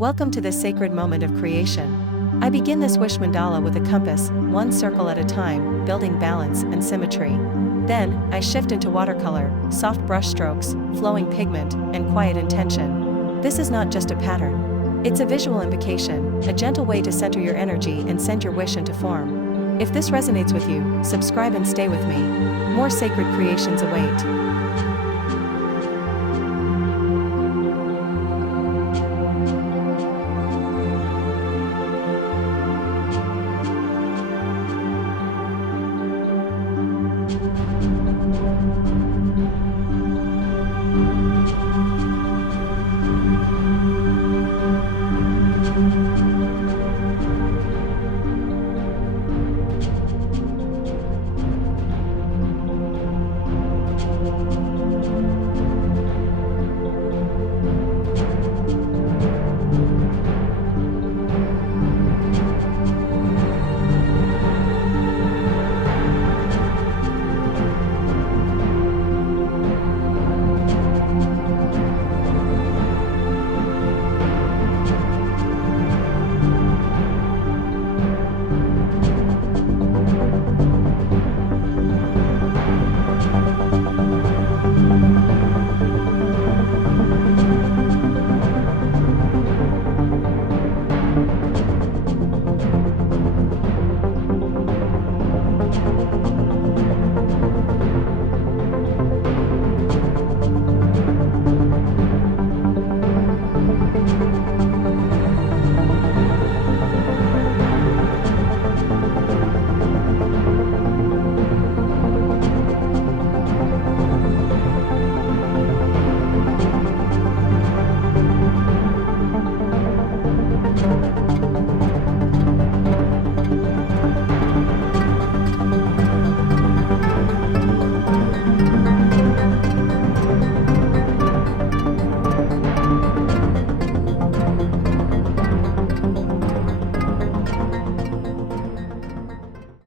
Welcome to this sacred moment of creation. I begin this wish mandala with a compass, one circle at a time, building balance and symmetry. Then, I shift into watercolor, soft brushstrokes, flowing pigment, and quiet intention. This is not just a pattern. It's a visual invocation, a gentle way to center your energy and send your wish into form. If this resonates with you, subscribe and stay with me. More sacred creations await.